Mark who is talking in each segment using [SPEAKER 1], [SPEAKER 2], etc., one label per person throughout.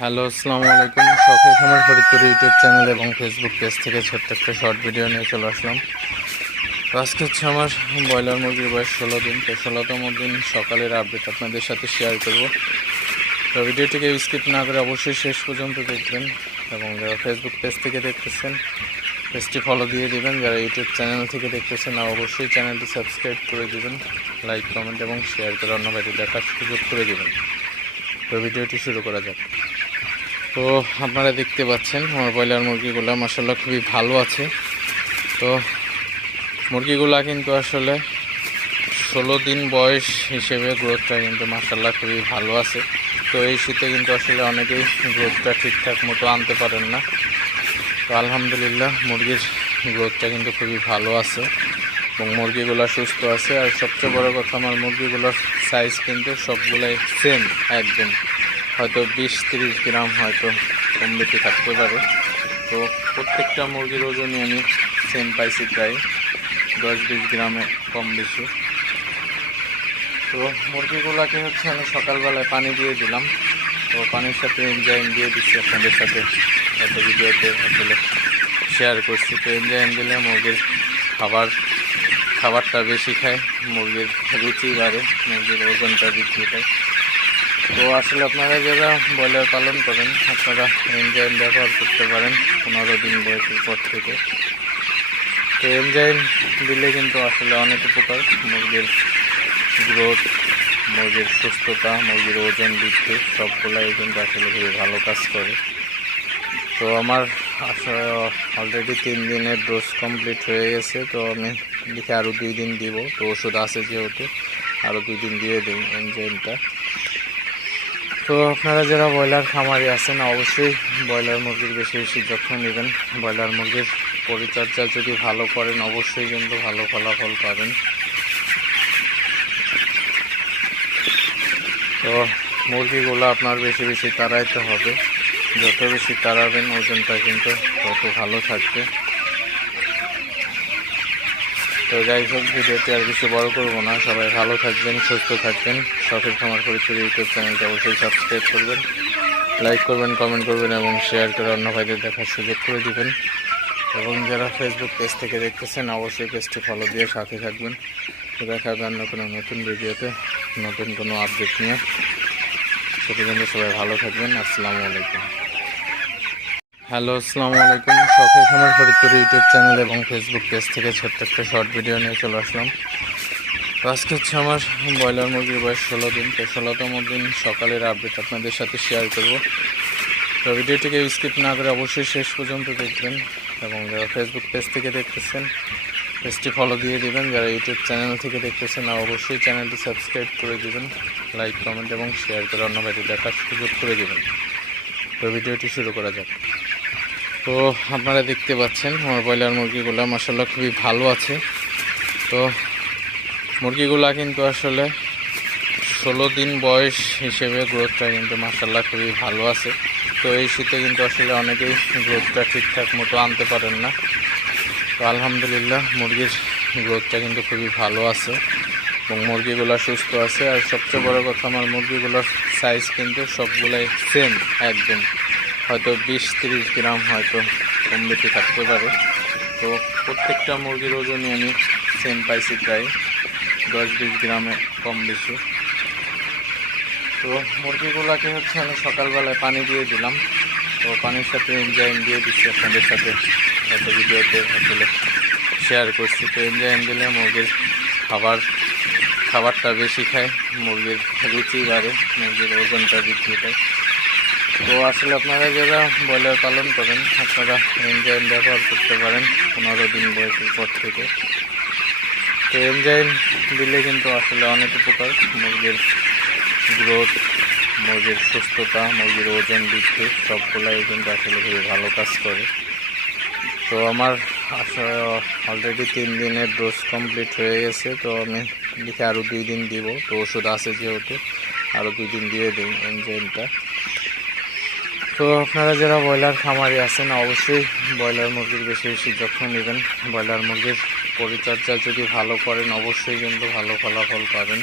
[SPEAKER 1] Hello, আসসালামু আলাইকুম। শখের সময় ফরিদপুর ইউটিউব চ্যানেল এবং ফেসবুক পেজ থেকে ছোট্ট একটা শর্ট ভিডিও নিয়ে চলে আসলাম। তো আজকে হচ্ছে আমার ব্রয়লার মুরগির বয়স ষোলো দিন। তো ষোলোতম দিন সকালের আপডেট আপনাদের সাথে শেয়ার করব। তো ভিডিওটিকে স্কিপ না করে অবশ্যই শেষ পর্যন্ত দেখবেন এবং যারা ফেসবুক পেজ থেকে দেখতেছেন পেজটি ফলো দিয়ে দেবেন। যারা ইউটিউব চ্যানেল থেকে দেখতেছেন অবশ্যই চ্যানেলটি সাবস্ক্রাইব করে দেবেন লাইক কমেন্ট এবং শেয়ার করে অন্য বাইরে দেখার সুযোগ করে দিবেন। তো ভিডিওটি শুরু করা যাক। তো আপনারা দেখতে পাচ্ছেন, আমার ব্রয়লার মুরগিগুলো মাসাল্লাহ খুবই ভালো আছে। তো মুরগিগুলা কিন্তু আসলে ষোলো দিন বয়স হিসেবে গ্রোথটা কিন্তু মাসাল্লাহ খুবই ভালো আছে। তো এই শীতে কিন্তু আসলে অনেকেই গ্রোথটা ঠিকঠাক মতো আনতে পারেন না। তো আলহামদুলিল্লাহ মুরগির গ্রোথটা কিন্তু খুবই ভালো আছে এবং মুরগিগুলো সুস্থ আছে। আর সবচেয়ে বড় কথা, আমার মুরগিগুলোর সাইজ কিন্তু সবগুলাই সেম একদম। হয়তো বিশ তিরিশ গ্রাম হয়তো কম বেশি থাকতে পারে। তো প্রত্যেকটা মুরগির ওজনই আমি সেম পাইছি প্রায় দশ বিশ গ্রামে কম বেশি। তো মুরগিগুলোকে হচ্ছে আমি সকালবেলায় পানি দিয়ে দিলাম। তো পানির সাথে এনজাইম দিয়ে দিচ্ছি আপনাদের সাথে। এত ভিডিওতে আসলে শেয়ার করছি। তো এনজাইম দিলে মুরগির খাবার, খাবারটা বেশি খায়, মুরগির রুচি বাড়ে, মুরগির ওজনটা বৃদ্ধি পায়। তো আসলে আপনারা যারা ব্রয়লার পালন করেন, আপনারা এনজাইম ব্যবহার করতে পারেন পনেরো দিন বয়সের পর থেকে। তো এনজাইম দিলে কিন্তু আসলে অনেক উপকার। মুরগির গ্রোথ মুরগির সুস্থতা, মুরগির ওজন বৃদ্ধি, সবগুলাই কিন্তু আসলে খুবই ভালো কাজ করে। তো আমার আসলে অলরেডি তিন দিনের ডোজ কমপ্লিট হয়ে গেছে, তো আমি লিখে আরও দুই দিন দিব। তো ওষুধ আছে যেহেতু আরও দুই দিন দিয়ে দিই এনজাইমটা। তো আপনারা যারা ব্রয়লার খামারি আছেন, অবশ্যই ব্রয়লার মুরগির বেশি বেশি যত্ন নেবেন। ব্রয়লার মুরগির পরিচর্যা যদি ভালো করেন, অবশ্যই কিন্তু ভালো ফলাফল পাবেন। তো মুরগিগুলো আপনার বেশি বেশি তাড়াইতে হবে। যত বেশি তাড়াবেন, ওজনটা কিন্তু তত ভালো থাকবে। তো যাই হোক, ভিডিওটি আর কিছু বড় করব না। সবাই ভালো থাকবেন, সুস্থ থাকবেন। শখের খামার পরিচয় ইউটিউব চ্যানেলটা অবশ্যই সাবস্ক্রাইব করবেন, লাইক করবেন কমেন্ট করবেন এবং শেয়ার করে অন্য ভাইদের দেখার সুযোগ করে দিবেন। এবং যারা ফেসবুক পেজ থেকে দেখতেছেন, অবশ্যই পেজটি ফলো দিয়ে সাথে থাকবেন। তো দেখা হবে অন্য কোনো নতুন ভিডিওতে, নতুন কোনো আপডেট নিয়ে। সে পর্যন্ত সবাই ভালো থাকবেন। আসসালামু আলাইকুম। হ্যালো, আসসালামু আলাইকুম। শখের সময় ফরিদপুর ইউটিউব চ্যানেল এবং ফেসবুক পেজ থেকে ছোট্ট একটা শর্ট ভিডিও নিয়ে চলে আসলাম। তো আজকে হচ্ছে আমার ব্রয়লার মুরগির বয়স ষোলো দিন। তো ষোলোতম দিন সকালের আপডেট আপনাদের সাথে শেয়ার করব। তো ভিডিওটিকে স্কিপ না করে অবশ্যই শেষ পর্যন্ত দেখবেন এবং যারা ফেসবুক পেজ থেকে দেখতেছেন পেজটি ফলো দিয়ে দেবেন। যারা ইউটিউব চ্যানেল থেকে দেখতেছেন অবশ্যই চ্যানেলটি সাবস্ক্রাইব করে দেবেন লাইক কমেন্ট এবং শেয়ার করে অন্য বাইরে দেখার সুযোগ করে দিবেন। তো ভিডিওটি শুরু করা যাক। তো আপনারা দেখতে পাচ্ছেন, আমার ব্রয়লার মুরগিগুলো মাসাল্লাহ খুবই ভালো আছে। তো মুরগিগুলা কিন্তু আসলে ষোলো দিন বয়স হিসেবে গ্রোথটা কিন্তু মাসাল্লাহ খুবই ভালো আছে। তো এই শীতে কিন্তু আসলে অনেকেই গ্রোথটা ঠিকঠাক মতো আনতে পারেন না। তো আলহামদুলিল্লাহ মুরগির গ্রোথটা কিন্তু খুবই ভালো আছে এবং মুরগিগুলো সুস্থ আছে। আর সবচেয়ে বড় কথা, আমার মুরগিগুলোর সাইজ কিন্তু সবগুলাই সেম একদম। হয়তো বিশ তিরিশ গ্রাম হয়তো কম বেশি থাকতে পারে। তো প্রত্যেকটা মুরগির ওজনই আমি সেম পাইছি প্রায় দশ বিশ গ্রামে কম বেশি। তো মুরগিগুলোকে হচ্ছে আমি সকালবেলায় পানি দিয়ে দিলাম। তো পানির সাথে এনজাইম দিয়ে দিচ্ছি আপনাদের সাথে। এত ভিডিওতে আসলে শেয়ার করছি। তো এনজাইম দিলে মুরগির খাবার, খাবারটা বেশি খায়, মুরগির রুচি বাড়ে, মুরগির ওজনটা বৃদ্ধি পায়। তো আসলে আপনারা যারা ব্রয়লার পালন করেন, আপনারা এনজাইম ব্যবহার করতে পারেন পনেরো দিন বয়সের পর থেকে। তো এনজাইম দিলে কিন্তু আসলে অনেক উপকার। মুরগির গ্রোথ মুরগির সুস্থতা, মুরগির ওজন বৃদ্ধি, সবগুলাই কিন্তু আসলে খুবই ভালো কাজ করে। তো আমার আসলে অলরেডি তিন দিনের ডোজ কমপ্লিট হয়ে গেছে, তো আমি লিখে আরও দুই দিন দিব। তো ওষুধ আছে যেহেতু আরও দুই দিন দিয়ে দিই এনজাইমটা। তো আপনারা যারা ব্রয়লার খামারে আছেন, অবশ্যই ব্রয়লার মুরগির বেশি বেশি যত্ন নেবেন। ব্রয়লার মুরগির পরিচর্যা যদি ভালো করেন, অবশ্যই কিন্তু ভালো ফলাফল পাবেন।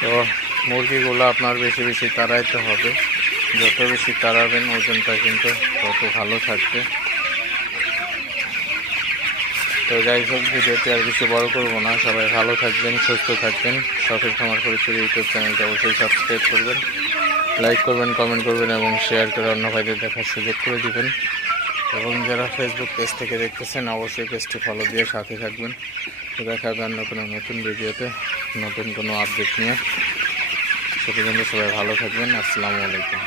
[SPEAKER 1] তো মুরগিগুলো আপনার বেশি বেশি তাড়াইতে হবে। যত বেশি তাড়াবেন, ওজনটা কিন্তু তত ভালো থাকবে। তো যাই হোক, ভিডিওটি আর কিছু বড় করব না। সবাই ভালো থাকবেন, সুস্থ থাকবেন। শখের খামার পরিচয় ইউটিউব চ্যানেলটা অবশ্যই সাবস্ক্রাইব করবেন, লাইক করবেন কমেন্ট করবেন এবং শেয়ার করে অন্য ভাইদের দেখার সুযোগ করে দিবেন। এবং যারা ফেসবুক পেজ থেকে দেখতেছেন, অবশ্যই পেজটি ফলো দিয়ে সাথে থাকবেন। তো দেখা হবে অন্য কোনো নতুন ভিডিওতে, নতুন কোনো আপডেট নিয়ে। সে পর্যন্ত সবাই ভালো থাকবেন। আসসালামু আলাইকুম।